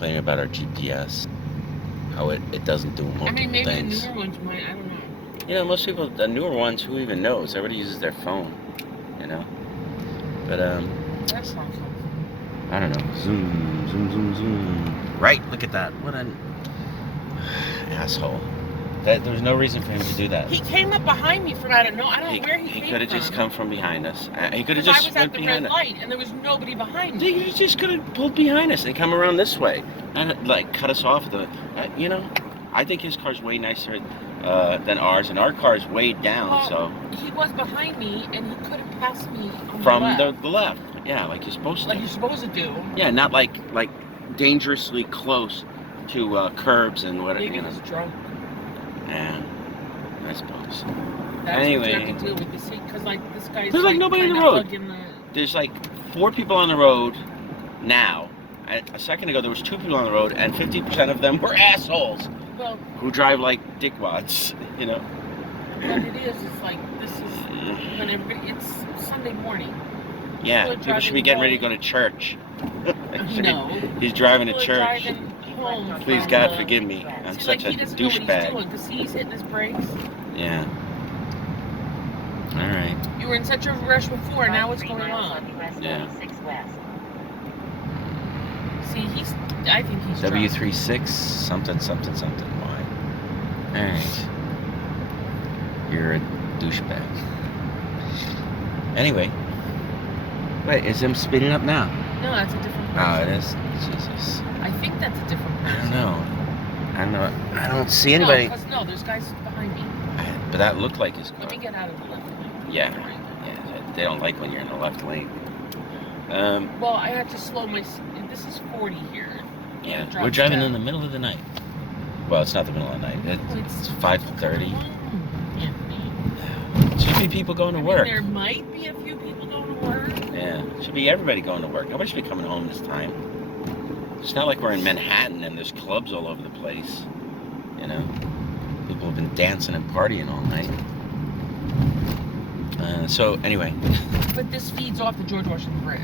complaining about our GPS, how it doesn't do multiple things. maybe the newer ones might, I don't know. You know, most people, the newer ones, who even knows? Everybody uses their phone, you know? But, That's not something. I don't know. Zoom, zoom, zoom, zoom. Right, look at that. What an asshole. There's no reason for him to do that. He came up behind me from out of nowhere. I don't know where he came from. He could have just come from behind us. He could have just went behind us. I was at the red light and there was nobody behind me. He just could have pulled behind us and come around this way and like cut us off. You know, I think his car's way nicer than ours, and our car's way down. Well, so he was behind me and he could have passed me on from the left. Yeah, like you're supposed to. Like you're supposed to do. Yeah, not like dangerously close to curbs and whatever. Maybe he was drunk. Yeah. I suppose. That's anyway, what you have to deal with. You see, because like this guy's there's like nobody in the road. There's like 4 people on the road now. A second ago there was 2 people on the road, and 50% of them were assholes. Well, who drive like dickwads, you know. What it is like this is when it's Sunday morning. Yeah, people should be getting ready to go to church. No. He's driving to church. Please God forgive me. I'm such a douchebag. Because he's hitting his brakes. Yeah. All right. You were in such a rush before. Now what's going on? Yeah. See, I think he's W36 something. Why? All right. You're a douchebag. Anyway. Wait, is him speeding up now? No, that's a different person. Oh, it is? Jesus. I think that's a different person. I don't know. I don't see anybody. No, there's guys behind me. But that looked like his car. Let me get out of the left lane. Yeah. They don't like when you're in the left lane. Well, I had to slow my... This is 40 here. Yeah, we're driving in the middle of the night. Well, it's not the middle of the night. It's 5:30. Should be people going to work. There might be a few people going to work. Yeah, should be everybody going to work. Nobody should be coming home this time. It's not like we're in Manhattan and there's clubs all over the place. You know, people have been dancing and partying all night. So anyway. But this feeds off the George Washington Bridge.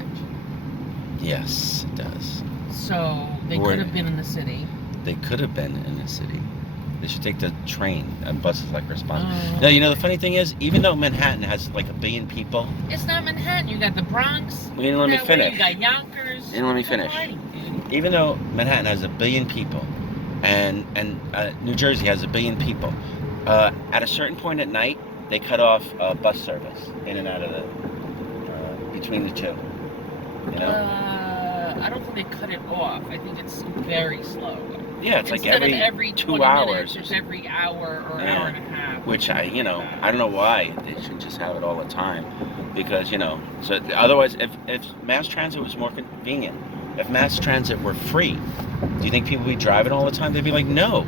Yes, it does. So they could have been in the city. They could have been in the city. They should take the train and buses like responsible. No, you know the funny thing is, even though Manhattan has like 1 billion people, it's not Manhattan. You got the Bronx. You didn't let me finish. You got Yonkers. You didn't let me finish. Even though Manhattan has 1 billion people, and New Jersey has 1 billion people, at a certain point at night they cut off bus service in and out of the between the two. You know. I don't think they cut it off. I think it's very slow. Yeah, it's Instead like every 2 hours. It's every hour or hour and a half. Which I don't know why they should just have it all the time, because so otherwise, if mass transit was more convenient, if mass transit were free, do you think people would be driving all the time? They'd be like, no,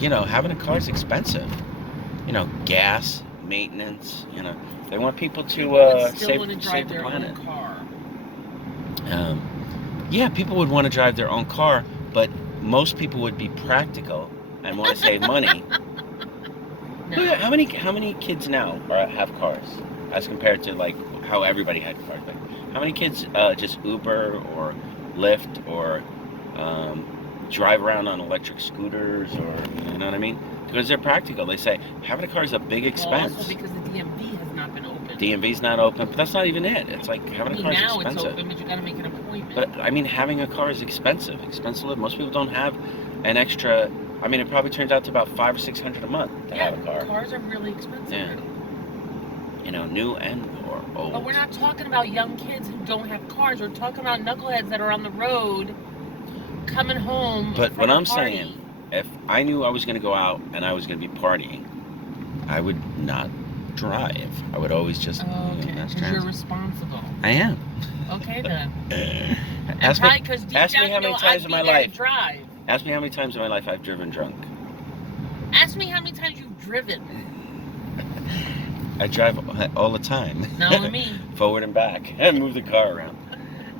having a car is expensive. Gas, maintenance. They want people to save the planet. Own car. Yeah, people would want to drive their own car, but most people would be practical and want to save money. No. How many kids now have cars as compared to like how everybody had cars? Like, how many kids just Uber or Lyft or drive around on electric scooters, or you know what I mean? Because they're practical. They say having a car is a big expense. Also because the DMV has not been open. DMV's not open, but that's not even it. It's like having a car is expensive. Now it's open, but you got to make an appointment. But I mean, having a car is expensive. Expensive to live. Most people don't have an extra. I mean, it probably turns out to about $500 or $600 a month to have a car. Cars are really expensive. Yeah. New and or old. But we're not talking about young kids who don't have cars. We're talking about knuckleheads that are on the road, coming home. But from what I'm a party. saying, if I knew I was going to go out and I was going to be partying, I would not drive. I would always just. Okay, because you're responsible. I am. Okay then. Ask me how many times in my life. Drive. Ask me how many times in my life I've driven drunk. Ask me how many times you've driven. I drive all the time. Not with me. Forward and back. I move the car around.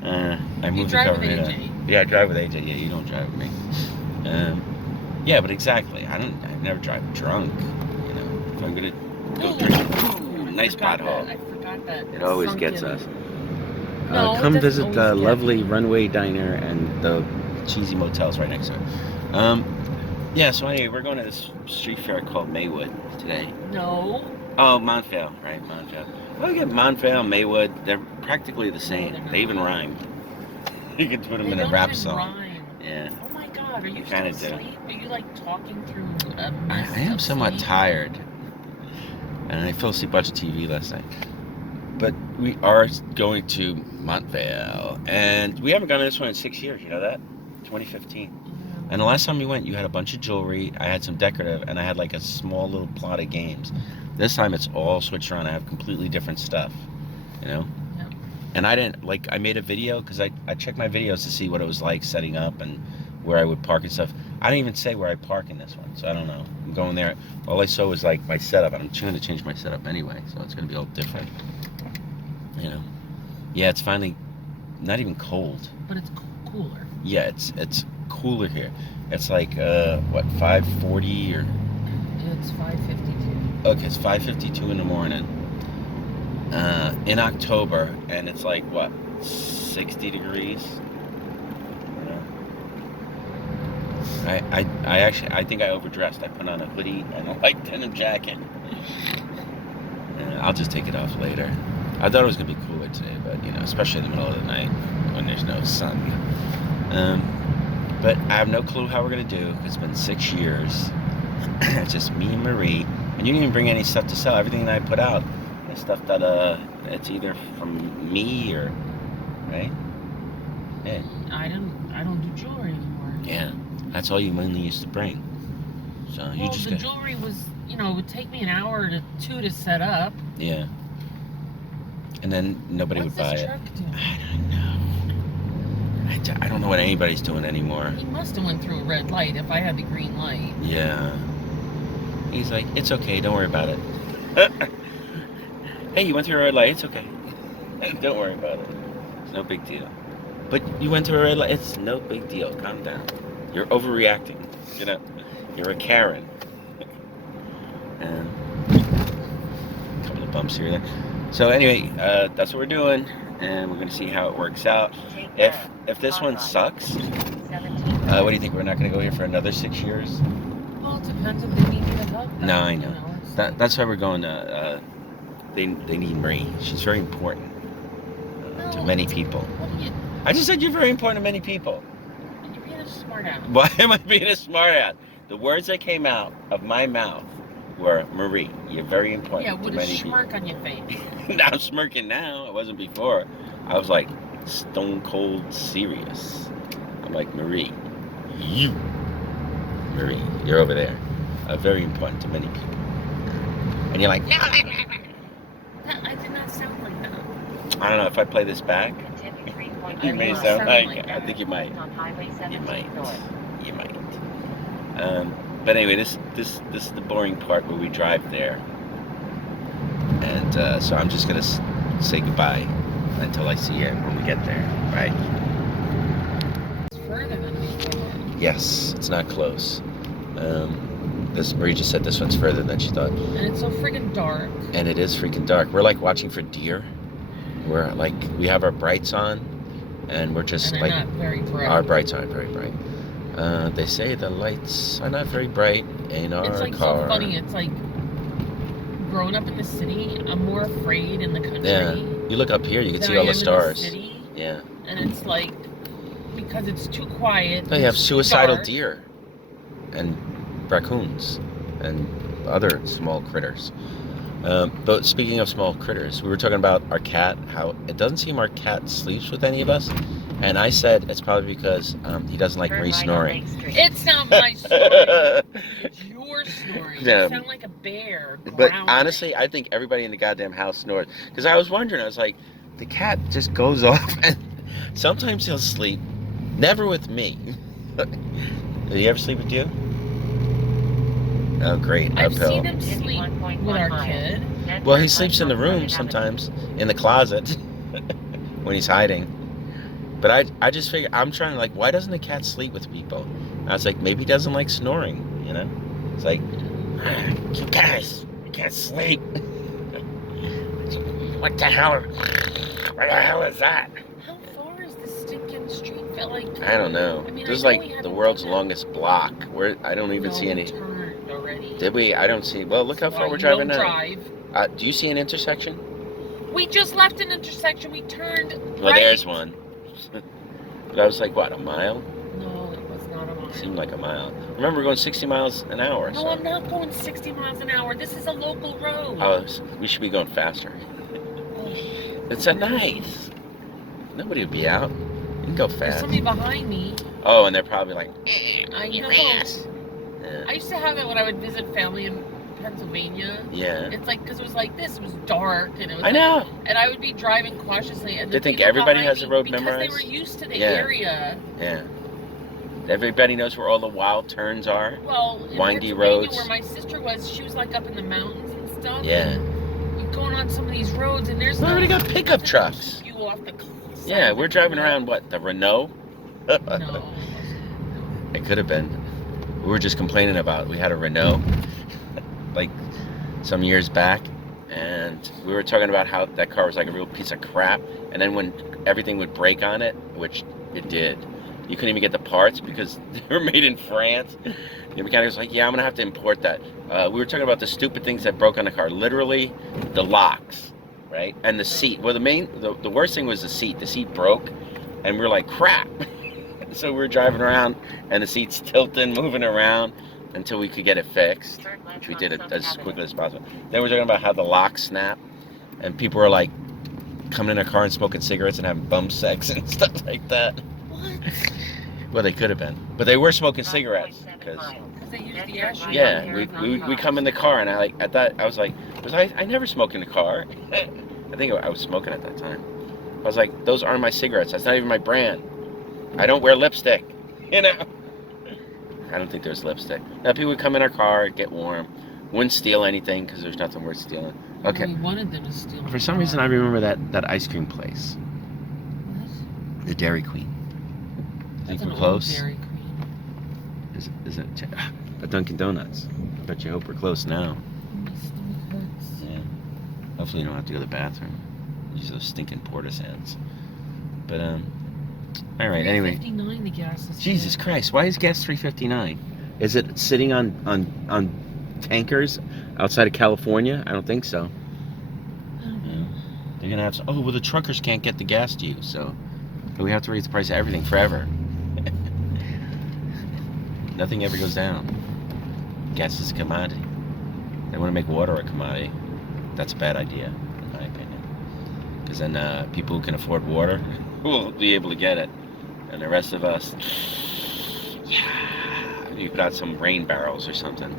I move the car around. You drive with AJ. Yeah, I drive with AJ. Yeah, you don't drive with me. Yeah, but exactly. I never drive drunk. If I'm gonna go drink, nice pothole. I forgot that. It always gets us. No, come visit the lovely Runway Diner and the cheesy motels right next to it. Yeah, so anyway, we're going to this street fair called Maywood today. No. Oh, Montvale, right, Montvale. Well, you get Montvale, Maywood, they're practically the same. No, they even rhyme. You could put them in a rap song. Rhyme. Yeah. Oh my God, are you still Kinda asleep? Are you like talking through a I mist am of somewhat sleep? tired. And I fell asleep watching TV last night. But we are going to Montvale. And we haven't gone to this one in 6 years, you know that? 2015. And the last time we went, you had a bunch of jewelry, I had some decorative, and I had like a small little plot of games. This time it's all switched around. I have completely different stuff, you know? Yep. And I didn't, like, I made a video, because I checked my videos to see what it was like setting up and where I would park and stuff. I didn't even say where I park in this one, so I don't know. I'm going there. All I saw was like my setup, and I'm trying to change my setup anyway, so it's gonna be all different. You know? Yeah, it's finally not even cold. But it's cooler. Yeah, it's cooler here. It's like what, 5:40 or? It's 5:52. Okay, it's 5:52 in the morning. In October, and it's like what, 60 degrees. I think I overdressed. I put on a hoodie and a light denim jacket. I'll just take it off later. I thought it was gonna be cooler today, but you know, especially in the middle of the night when there's no sun. But I have no clue how we're gonna do. It's been 6 years. It's just me and Marie, and you didn't even bring any stuff to sell. Everything that I put out is stuff that it's either from me or right. Yeah. I don't do jewelry anymore. Yeah. That's all you mainly used to bring. So you just the jewelry was, you know, it would take me an hour to 2 to set up. Yeah. And then nobody would buy it. What's this truck doing? I don't know. I don't know what anybody's doing anymore. He must have went through a red light if I had the green light. Yeah. He's like, it's okay, don't worry about it. Hey, you went through a red light, it's okay. Don't worry about it. It's no big deal. But you went through a red light, it's no big deal. Calm down. You're overreacting. You know, you're a Karen. And a couple of bumps here and there. So anyway, that's what we're doing, and we're gonna see how it works out. If this one sucks, what do you think? We're not gonna go here for another 6 years? Well, it depends if they need me to help them. No, I know. You know, That's why we're going to. They need Marie. She's very important to many people. What are you? I just said you're very important to many people. You're being a smart ass. Why am I being a smart ass? The words that came out of my mouth were, Marie, you're very important Yeah, to with a many people. smirk on your face. Now I'm smirking now. I wasn't before. I was like stone cold serious. I'm like, Marie, Marie, you're over there. Very important to many people. And you're like, no. I did not sound like that. I don't know if I play this back. You may sound like I think you might. You might. But anyway, this is the boring part where we drive there, and so I'm just gonna say goodbye until I see you when we get there. Right? It's further than we thought. Yes, it's not close. This Marie just said this one's further than she thought. And it's so freaking dark. And it is freaking dark. We're like watching for deer. We're like, we have our brights on, and we're just and like, not very bright. Our brights aren't very bright. They say the lights are not very bright in our car. It's like so funny. It's like growing up in the city, I'm more afraid in the country. Yeah. You look up here, you can see all the stars. Yeah. And it's like, because it's too quiet. No, you have suicidal dark. deer and raccoons and other small critters. But speaking of small critters, we were talking about our cat, how it doesn't seem our cat sleeps with any of us. And I said it's probably because he doesn't like Marie snoring. It's not my story. It's your story. Yeah. You sound like a bear. But growling. honestly, I think everybody in the goddamn house snores. Because I was wondering, I was like, the cat just goes off and sometimes he'll sleep. Never with me. Did he ever sleep with you? Oh, great. I've Uphill. seen him sleep with our kid. Well, he sleeps in the room sometimes, in the closet, when he's hiding. But I just figure, I'm trying to like, why doesn't the cat sleep with people? And I was like, maybe he doesn't like snoring, you know? It's like, you guys, you can't sleep. What the hell is that? How far is the stinking street felt like... I don't know. I mean, This is I know like we the haven't world's done that. longest block. Where I don't even see we any. turned already. Did we? I don't see. Well, look how far Well, we're you driving don't now. drive. Do you see an intersection? We just left an intersection. We turned Well, right. there's one. But I was like, what, a mile? No, it was not a mile. It seemed like a mile. Remember, we're going 60 miles an hour. No, so. I'm not going 60 miles an hour. This is a local road. Oh, we should be going faster. It's at night. Nobody would be out. You can go There's fast. somebody behind me. Oh, and they're probably like, I know. Yeah. I used to have that when I would visit family in Pennsylvania. Yeah. It's like, because it was like this. It was dark. And it was I know. And I would be driving cautiously. And They think everybody has the road memorized? Because they were used to the area. Yeah. Everybody knows where all the wild turns are. Well, in windy Pennsylvania, roads. where my sister was, she was like up in the mountains and stuff. Yeah. And you're going on some of these roads, and there's We already got pickup trucks. You off the Yeah, we're driving around, what, the Renault? No. It could have been. We were just complaining about, we had a Renault, like, some years back, and we were talking about how that car was like a real piece of crap, and then when everything would break on it, which it did, you couldn't even get the parts because they were made in France. The mechanic was like, yeah, I'm going to have to import that. We were talking about the stupid things that broke on the car. Literally, the locks, right? And the seat. Well, the worst thing was the seat. The seat broke, and we were like, crap. So we were driving around, and the seat's tilting, moving around until we could get it fixed, which we did it as quickly as possible. Then we were talking about how the locks snap, and people were like coming in a car and smoking cigarettes and having bum sex and stuff like that. What? Well, they could have been, but they were smoking cigarettes because. They used the air street. Yeah, we come in the car, and I was like, I never smoke in the car. I think I was smoking at that time. I was like, those aren't my cigarettes. That's not even my brand. I don't wear lipstick, you know. I don't think there's lipstick. Now people would come in our car, get warm, wouldn't steal anything because there's nothing worth stealing. Okay. We wanted them to steal. For some reason, I remember that ice cream place. What? The Dairy Queen. Think we're close? Dairy Queen. Is it a Dunkin' Donuts? I bet you hope we're close now. My stomach hurts. Yeah. Hopefully you don't have to go to the bathroom. Use those stinking portisans. But all right. Anyway. $3.59 the gas is. Jesus Christ! Why is gas $3.59? Is it sitting on tankers outside of California? I don't think so. I don't know. They're gonna have some. Oh well, the truckers can't get the gas to you, so we have to raise the price of everything forever. Nothing ever goes down. Gas is a commodity. They want to make water a commodity. That's a bad idea, in my opinion. Because then people who can afford water will be able to get it. And the rest of us, yeah, you've got some rain barrels or something.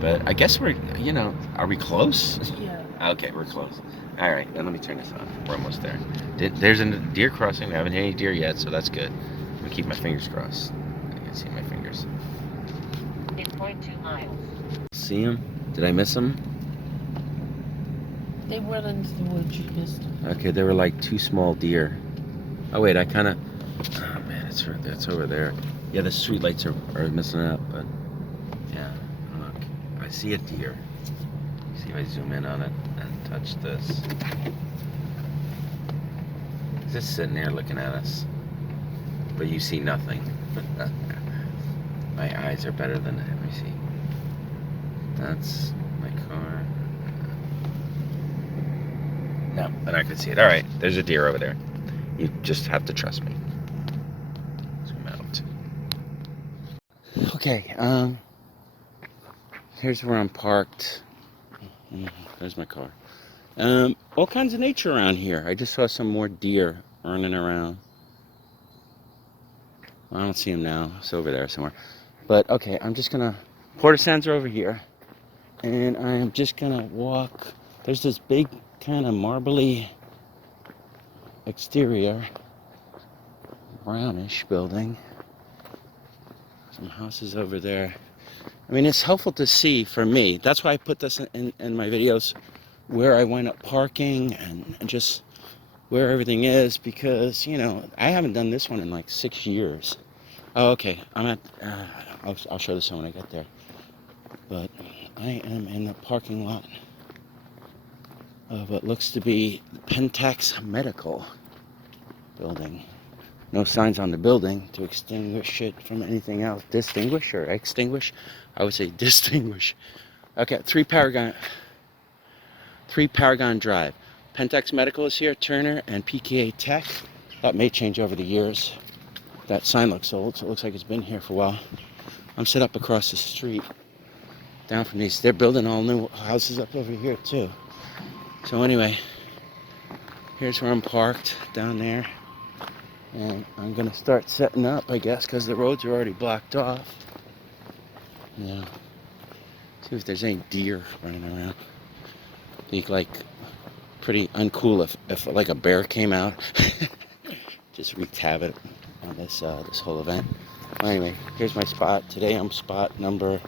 But I guess we're, are we close? Yeah. Okay, we're close. All right, then let me turn this on. We're almost there. There's a deer crossing. We haven't hit any deer yet, so that's good. I'm going to keep my fingers crossed. I can see my fingers. 8.2 miles. See him? Did I miss him? They went into the woods. You missed them. Okay, they were like two small deer. Oh wait, I kind of. Oh man, it's over there. Yeah, the streetlights are messing up, but yeah. Look, I see a deer. See if I zoom in on it and touch this. He's just sitting there looking at us, but you see nothing. My eyes are better than it. Let me see. That's my car. No, and I can see it. All right, there's a deer over there. You just have to trust me. Zoom out. Okay, here's where I'm parked. There's my car. All kinds of nature around here. I just saw some more deer running around. I don't see him now. It's over there somewhere. But okay, I'm just gonna. Portisans are over here, and I'm just gonna walk. There's this big kind of marbly exterior, brownish building. Some houses over there. I mean, it's helpful to see for me. That's why I put this in my videos, where I wind up parking and just where everything is, because I haven't done this one in like 6 years. Oh, okay. I'm at. I'll show this one when I get there. But I am in the parking lot of what looks to be Pentax Medical. building. No signs on the building to extinguish it from anything else. Distinguish or extinguish? I would say distinguish. Okay, 3 Paragon Drive. Pentex Medical is here, Turner and PKA Tech. That may change over the years. That sign looks old, so it looks like it's been here for a while. I'm set up across the street, down from these. They're building all new houses up over here too. So anyway, here's where I'm parked, down there. And I'm gonna start setting up, I guess, because the roads are already blocked off. Yeah. See if there's any deer running around. Be like pretty uncool if like a bear came out. Just wreaked havoc on this this whole event. Well, anyway, here's my spot. Today I'm spot number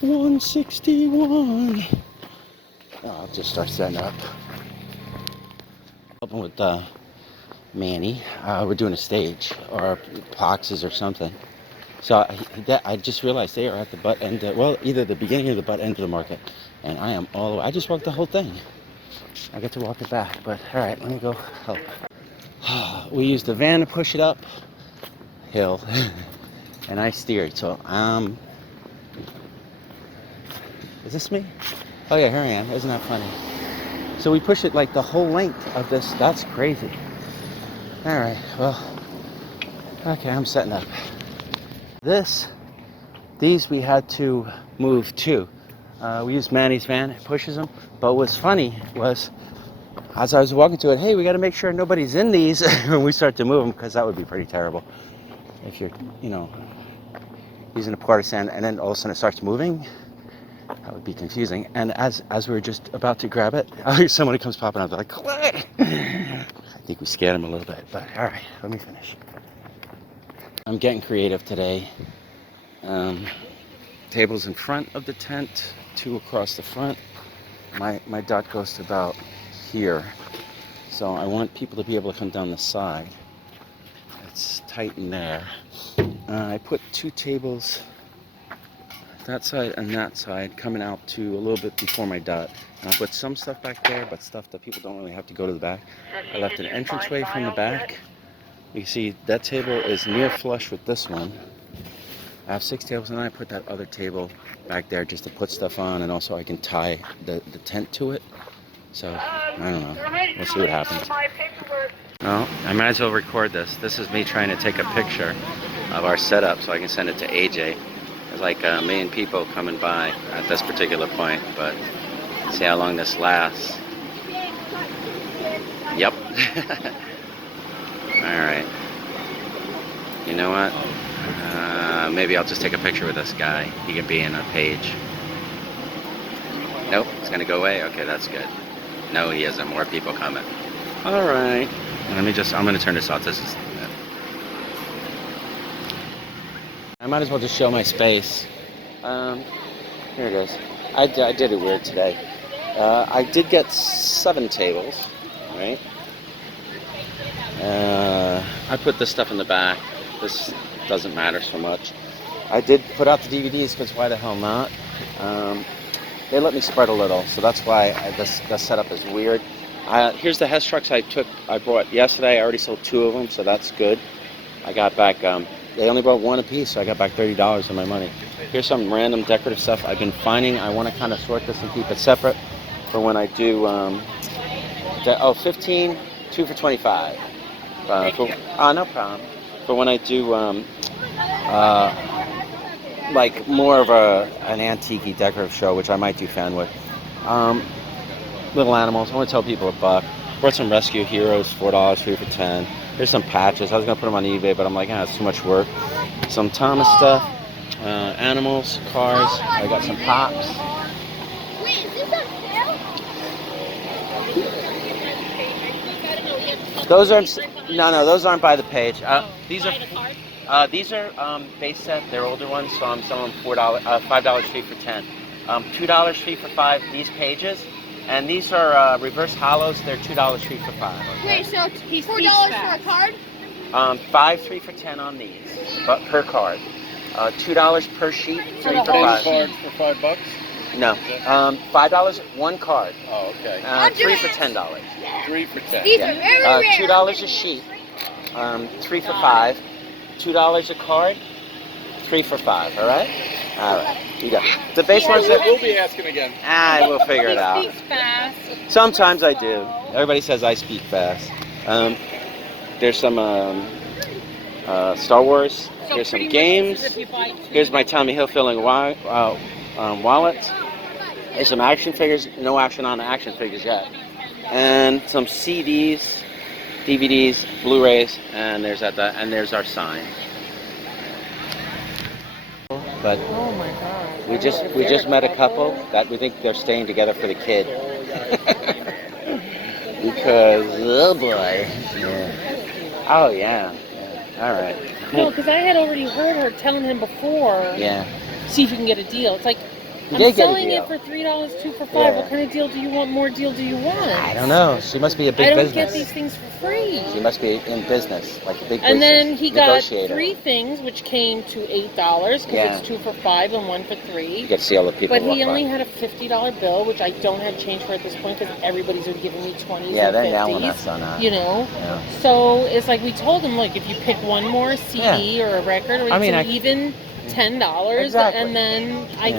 161. I'll just start setting up. Helping with Manny. We're doing a stage or boxes or something. So I just realized they are at the butt end. Well, either the beginning or the butt end of the market, and I am all the way. I just walked the whole thing. I get to walk it back, but all right, let me go help. We used the van to push it up hill, and I steered. So is this me? Oh yeah, here I am. Isn't that funny? So we push it like the whole length of this. That's crazy. All right, well, okay, I'm setting up. These we had to move too. We used Manny's van, it pushes them. But what's funny was, as I was walking to it, hey, we got to make sure nobody's in these when we start to move them, because that would be pretty terrible. If you're, using a partisan and then all of a sudden it starts moving, that would be confusing. And as we were just about to grab it, somebody comes popping up, they're like, what? I think we scared him a little bit, but all right, let me finish. I'm getting creative today. Tables in front of the tent, 2 across the front. My dot goes to about here, so I want people to be able to come down the side. It's tight in there. I put 2 tables, that side and that side, coming out to a little bit before my dot. And I put some stuff back there, but stuff that people don't really have to go to the back. I left an entranceway from the back. You can see that table is near flush with this one. I have 6 tables, and then I put that other table back there just to put stuff on, and also I can tie the tent to it. So, I don't know. We'll see what happens. Well, I might as well record this. This is me trying to take a picture of our setup so I can send it to AJ. There's like a million people coming by at this particular point, but see how long this lasts. Yep. Alright. You know what? Maybe I'll just take a picture with this guy. He can be in a page. Nope, it's gonna go away? Okay, that's good. No, he isn't. More people coming. Alright. I'm gonna turn this off. I might as well just show my space. Here it is. I did it weird today. I did get 7 tables, right? I put this stuff in the back. This doesn't matter so much. I did put out the DVDs because why the hell not? They let me spread a little, so that's why this setup is weird. Here's the Hess trucks I brought yesterday. I already sold 2 of them, so that's good. I got back, they only brought 1 apiece, so I got back $30 of my money. Here's some random decorative stuff I've been finding. I want to kind of sort this and keep it separate for when I do, 15, 2 for 25. No problem. For when I do, like more of an antique-y decorative show, which I might do Fanwood. Little animals. I want to tell people $1. Brought some Rescue Heroes, $4, 3 for 10. Here's some patches. I was gonna put them on eBay, but I'm like, it's too much work. Some Thomas stuff, animals, cars. I got some pops. Wait, is this on sale? Those aren't. No, those aren't by the page. These are base set. They're older ones, so I'm selling them $5 free for 10. $2 free for 5. These pages. And these are reverse hollows. They're $2 free for 5. Okay? Wait, so it's $4 for a card? 5 3 for 10 on these, but per card. $2 per sheet, 3 for 5. Cards for $5? No, $5 1 card. Oh, okay. 3 for $10. 3 for 10. These are very rare. $2 a sheet. 3 for $5. $2 a card, 3 for $5. All right. All right. You go. The base one said. We'll be asking again. We'll figure it out. He speaks fast. Sometimes I do. Everybody says I speak fast. There's some Star Wars. So Here's some pretty much games. this is if you buy two. Here's my Tommy Hilfiger wallet. There's some action figures. No action on the action figures yet. And some CDs, DVDs, Blu-rays, and there's our sign. But Oh my God. we just met a couple that we think they're staying together for the kid. Because oh boy. Yeah. Oh yeah. All right. No, because I had already heard her telling him before. Yeah. See if you can get a deal. It's like You I'm did get a selling deal. it for $3, 2 for $5. Yeah. What kind of deal do you want? More deal do you want? I don't know. She must be a big I don't business. get these things for free. She must be in business, like a big business. And then he got negotiator. 3 things, which came to $8 because Yeah. it's 2 for $5 and 1 for 3. You get to see all the people But walk he only by. had a $50 bill, which I don't have change for at this point because everybody's been giving me 20s Yeah, and they're 50s. nailing us on that. You know? Yeah. So it's like we told him, like, if you pick one more CD or a record, or I mean, even $10, Exactly. and then I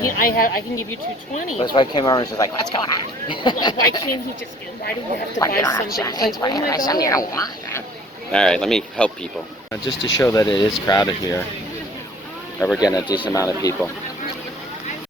can give you 220. That's why I came over and was just like, what's going on? Like, why can't he just? Why do you have to buy something? It's like, oh my God. All right, let me help people. Just to show that it is crowded here. And we're getting a decent amount of people.